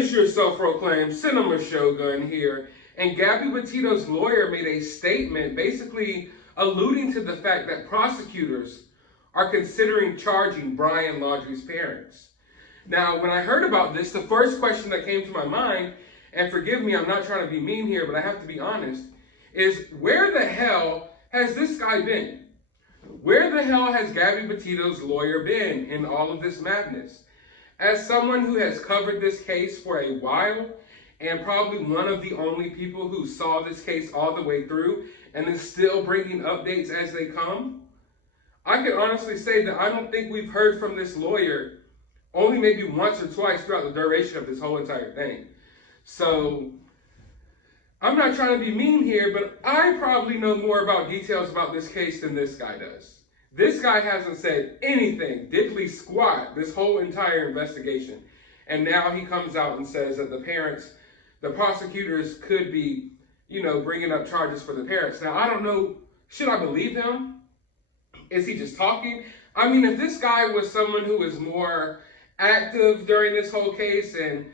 It's your self-proclaimed cinema shogun here, and Gabby Petito's lawyer made a statement basically alluding to the fact that prosecutors are considering charging Brian Laundrie's parents. Now, when I heard about this, the first question that came to my mind, and forgive me, I'm not trying to be mean here, but I have to be honest, is where the hell has this guy been? Where the hell has Gabby Petito's lawyer been in all of this madness? As someone who has covered this case for a while, and probably one of the only people who saw this case all the way through and is still bringing updates as they come, I can honestly say that I don't think we've heard from this lawyer only maybe once or twice throughout the duration of this whole entire thing. So I'm not trying to be mean here, but I probably know more about details about this case than this guy does. This guy hasn't said anything, diddly squat, this whole entire investigation. And now he comes out and says that the prosecutors could be, bringing up charges for the parents. Now, I don't know, should I believe him? Is he just talking? I mean, if this guy was someone who was more active during this whole case and,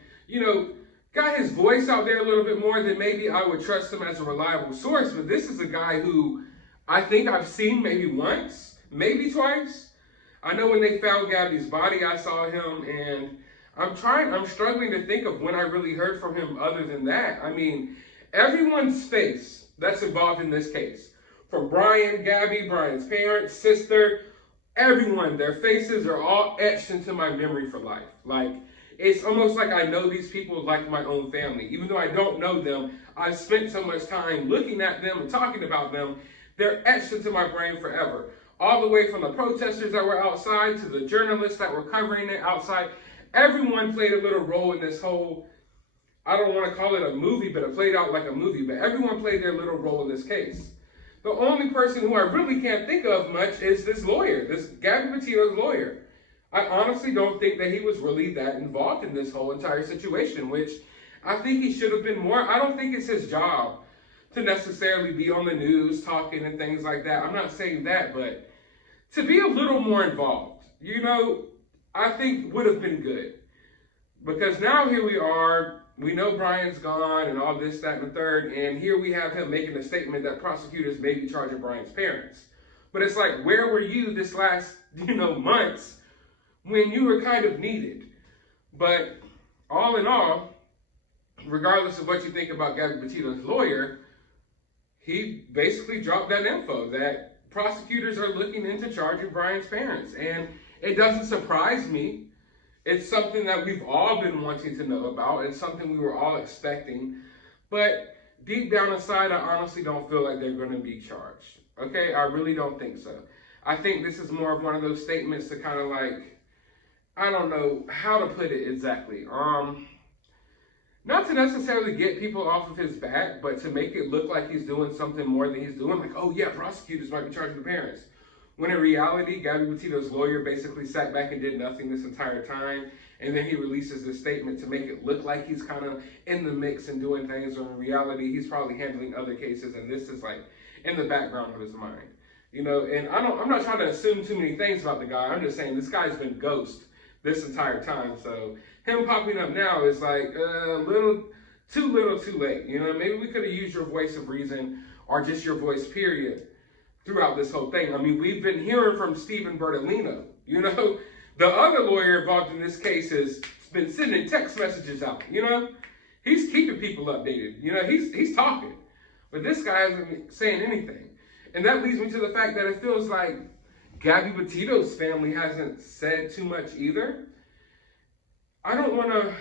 got his voice out there a little bit more, then maybe I would trust him as a reliable source. But this is a guy who I think I've seen maybe once, maybe twice. I know when they found Gabby's body, I saw him, and I'm struggling to think of when I really heard from him other than that. I mean, everyone's face that's involved in this case, from Brian, Gabby, Brian's parents, sister, everyone, their faces are all etched into my memory for life. Like, it's almost like I know these people like my own family. Even though I don't know them, I've spent so much time looking at them and talking about them. They're etched into my brain forever. All the way from the protesters that were outside to the journalists that were covering it outside. Everyone played a little role in this whole, I don't want to call it a movie, but it played out like a movie. But everyone played their little role in this case. The only person who I really can't think of much is this lawyer, this Gabby Petito's lawyer. I honestly don't think that he was really that involved in this whole entire situation, which I think he should have been more. I don't think it's his job to necessarily be on the news talking and things like that. I'm not saying that, but to be a little more involved, I think would have been good. Because now here we are, we know Brian's gone and all this, that, and the third, and here we have him making a statement that prosecutors may be charging Brian's parents. But it's like, where were you this last, months when you were kind of needed? But all in all, regardless of what you think about Gabby Petito's lawyer, he basically dropped that info that prosecutors are looking into charging Brian's parents. And it doesn't surprise me. It's something that we've all been wanting to know about. It's something we were all expecting. But deep down inside, I honestly don't feel like they're going to be charged. Okay? I really don't think so. I think this is more of one of those statements to kind of like, I don't know how to put it exactly. Not to necessarily get people off of his back, but to make it look like he's doing something more than he's doing. Like, oh yeah, prosecutors might be charging the parents. When in reality, Gabby Petito's lawyer basically sat back and did nothing this entire time. And then he releases this statement to make it look like he's kind of in the mix and doing things. When in reality, he's probably handling other cases. And this is like in the background of his mind. And I'm not trying to assume too many things about the guy. I'm just saying this guy's been ghost this entire time. So him popping up now is like too little too late. Maybe we could have used your voice of reason or just your voice, period, throughout this whole thing. I mean, we've been hearing from Stephen Bertolino. The other lawyer involved in this case has been sending text messages out. He's keeping people updated. He's talking. But this guy isn't saying anything. And that leads me to the fact that it feels like Gabby Petito's family hasn't said too much either. I don't want to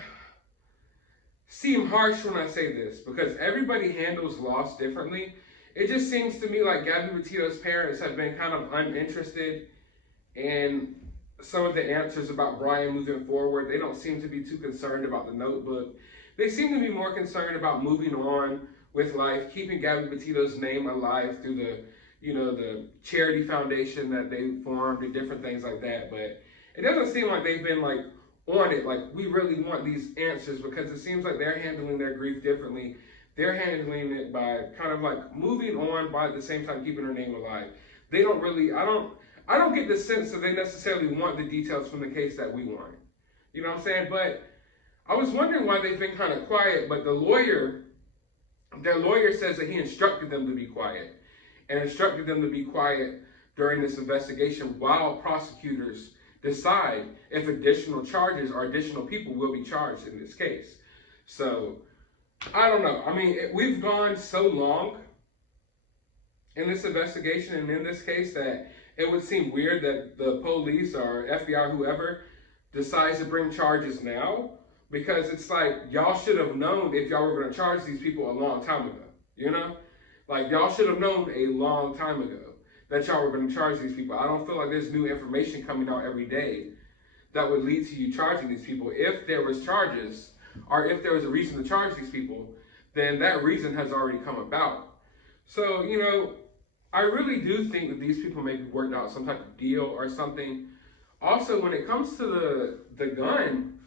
seem harsh when I say this, because everybody handles loss differently. It just seems to me like Gabby Petito's parents have been kind of uninterested in some of the answers about Brian moving forward. They don't seem to be too concerned about the notebook. They seem to be more concerned about moving on with life, keeping Gabby Petito's name alive through the charity foundation that they formed and different things like that. But it doesn't seem like they've been like on it, like we really want these answers, because it seems like they're handling their grief differently. They're handling it by kind of like moving on, by at the same time keeping her name alive. They don't really, I don't get the sense that they necessarily want the details from the case that we want. You know what I'm saying? But I was wondering why they've been kind of quiet, but their lawyer says that he instructed them to be quiet and instructed them to be quiet during this investigation while prosecutors decide if additional charges or additional people will be charged in this case. So, I don't know. I mean, we've gone so long in this investigation and in this case that it would seem weird that the police or FBI, whoever, decides to bring charges now, because it's like, y'all should have known if y'all were going to charge these people a long time ago, you know? Like, y'all should have known a long time ago that y'all were going to charge these people. I don't feel like there's new information coming out every day that would lead to you charging these people. If there was charges, or if there was a reason to charge these people, then that reason has already come about. So, you know, I really do think that these people maybe worked out some type of deal or something. Also, when it comes to the gun,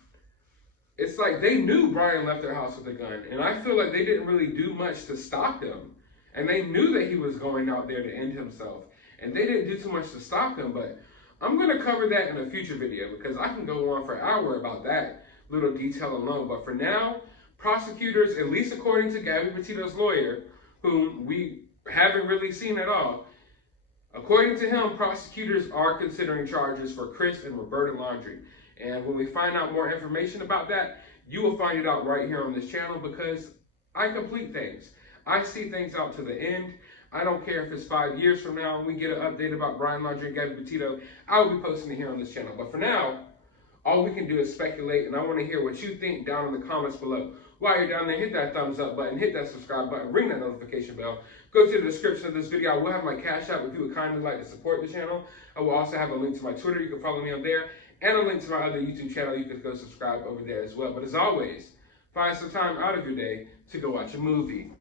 it's like they knew Brian left their house with a gun, and I feel like they didn't really do much to stop him. And they knew that he was going out there to end himself, and they didn't do too much to stop him. But I'm going to cover that in a future video, because I can go on for an hour about that little detail alone. But for now, prosecutors, at least according to Gabby Petito's lawyer, whom we haven't really seen at all, according to him, prosecutors are considering charges for Chris and Roberta Laundrie. And when we find out more information about that, you will find it out right here on this channel, because I complete things. I see things out to the end. I don't care if it's 5 years from now and we get an update about Brian Laundrie and Gabby Petito. I will be posting it here on this channel. But for now, all we can do is speculate, and I want to hear what you think down in the comments below. While you're down there, hit that thumbs up button, hit that subscribe button, ring that notification bell. Go to the description of this video. I will have my Cash App if you would kindly like to support the channel. I will also have a link to my Twitter. You can follow me on there. And a link to my other YouTube channel. You can go subscribe over there as well. But as always, find some time out of your day to go watch a movie.